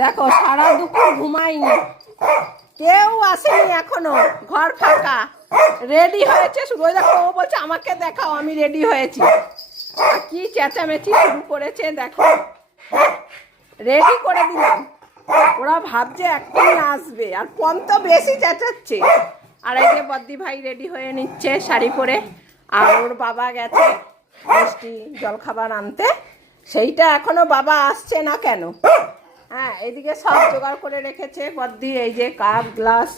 দেখো সারা দুপুর ঘুমাইনি, কেউ আসেনি এখনো, ঘর ফাঁকা। রেডি হয়েছে শুরু, ওই দেখো ও বলছে আমাকে দেখাও আমি রেডি হয়েছি। আর কি চেঁচামেচি শুরু করেছে দেখো, রেডি করে দিলাম। ওরা ভাবছে এক্ষুনি আসবে, আর পন তো বেশি চেঁচাচ্ছে। আর এই যে বদ্দি ভাই রেডি হয়ে নিচ্ছে শাড়ি পরে, আর ওর বাবা গেছে মিষ্টি জলখাবার আনতে, সেইটা এখনো বাবা আসছে না কেন। হ্যাঁ, এদিকে সব জোগাড় করে রেখেছে বদ্দি, এই যে কাপ গ্লাস,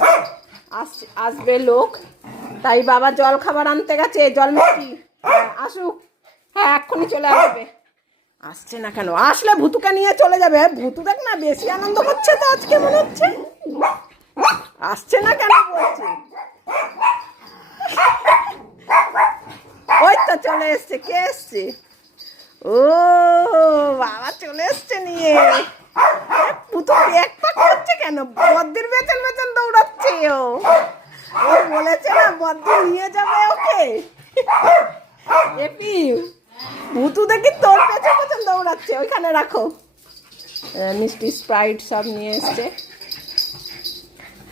আসবে লোক, তাই বাবা জল খাবার আনতে গেছে, জল মিষ্টি। আসুক, হ্যাঁ এক্ষুনি চলে আসবে। আসছে না কেন, আসলে ভুতুকে নিয়ে চলে যাবে। ভুতু দেখ না বেশি আনন্দ করছে তো আজকে মনে হচ্ছে, আসছে না কেন বলছে। ওই তো চলে এসছে, কে এসছে? ও বাবা চলে এসছে নিয়ে। ভুতু এক পাক করছে কেন, বদ্দির বেচন বেচন দৌড়াচ্ছে। ও বলেছে না বদ্দি নিয়ে যাবে ওকে। এপি ভুতু দেখি তোর পেছন পেছন দৌড়াচ্ছে, ওইখানে রাখো। মিষ্টি স্প্রাইট সব নিয়ে এসছে,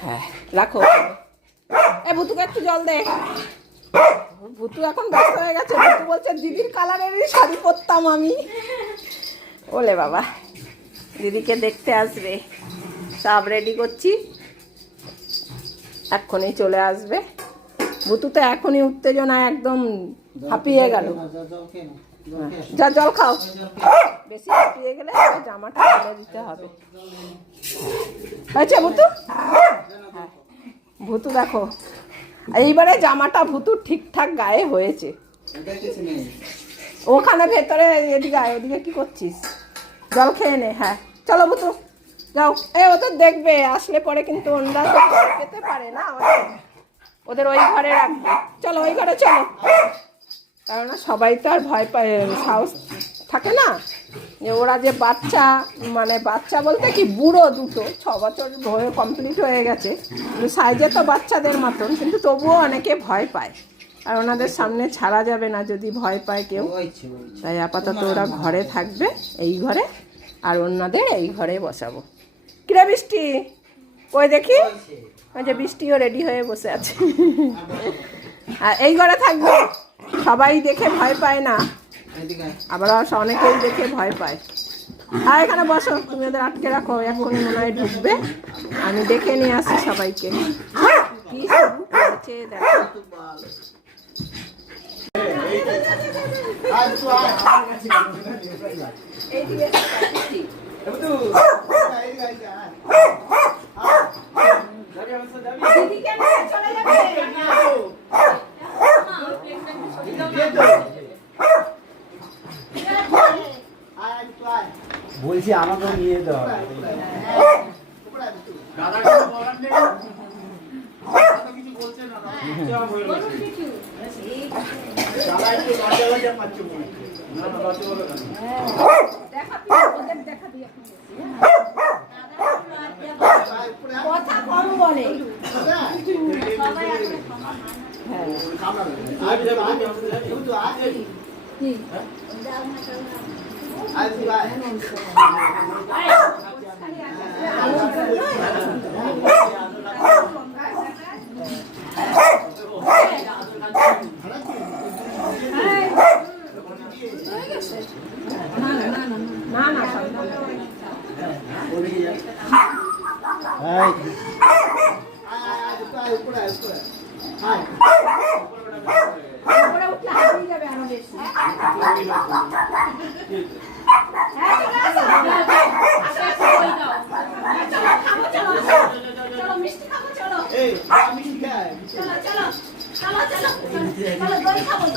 হ্যাঁ রাখো। এ ভুতুকে একটু জল দে। ভুতু এখন ব্যস্ত হয়ে গেছে, ভুতু বলছে দিদির কালারেরই শাড়ি পরতাম আমি। ওলে বাবা, দিদিকে দেখতে আসবে, সব রেডি করছি, এক্ষুনি চলে আসবে। ভুতু তো এখনই উত্তেজনা একদম হাঁপিয়ে গেল। যা জল খাও, বেশি হাঁপিয়ে গেলে জামাটা খুলে দিতে হবে। আচ্ছা ভুতু, হ্যাঁ ভুতু দেখো এইবারে জামাটা ভুতুর ঠিকঠাক গায়ে হয়েছে। ওখানে ভেতরে, এদিকে আয়, ওদিকে কি করছিস? জল খেয়ে নে। হ্যাঁ চলো ভুতু যাও। ও তো দেখবে, আসলে পরে কিন্তু ওরা তো পেতে পারে না, ওদের ওই ঘরে রাখবে। চলো ওই ঘরে চলো, কেননা সবাই তো আর ভয় পায়, সাহস থাকে না। ওরা যে বাচ্চা, মানে বাচ্চা বলতে কি বুড়ো, দুটো 6 বছর কমপ্লিট হয়ে গেছে, সাইজে তো বাচ্চাদের মতন, কিন্তু তবুও অনেকে ভয় পায়। আর ওনাদের সামনে ছাড়া যাবে না যদি ভয় পায় কেউ, তাই আপাতত ওরা ঘরে থাকবে, এই ঘরে, আর ওনাদের এই ঘরে বসাবো। কিরে বৃষ্টি, ওই দেখি ওই যে বৃষ্টিও রেডি হয়ে বসে আছে। আর এই ঘরে থাকবে, সবাই দেখে ভয় পায় না, আবার অনেকেই দেখে ভয় পায়। আর এখানে বসো, তুমি ওদের আটকে রাখো, এক্ষুনি মনে হয় ঢুকবে, আমি দেখে নিয়ে আসি সবাইকে। কি শুরু করেছে দেখো। বলছি আমাকে নিয়ে যাও। কথা কম বলে।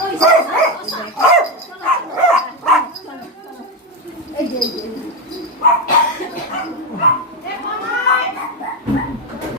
চলো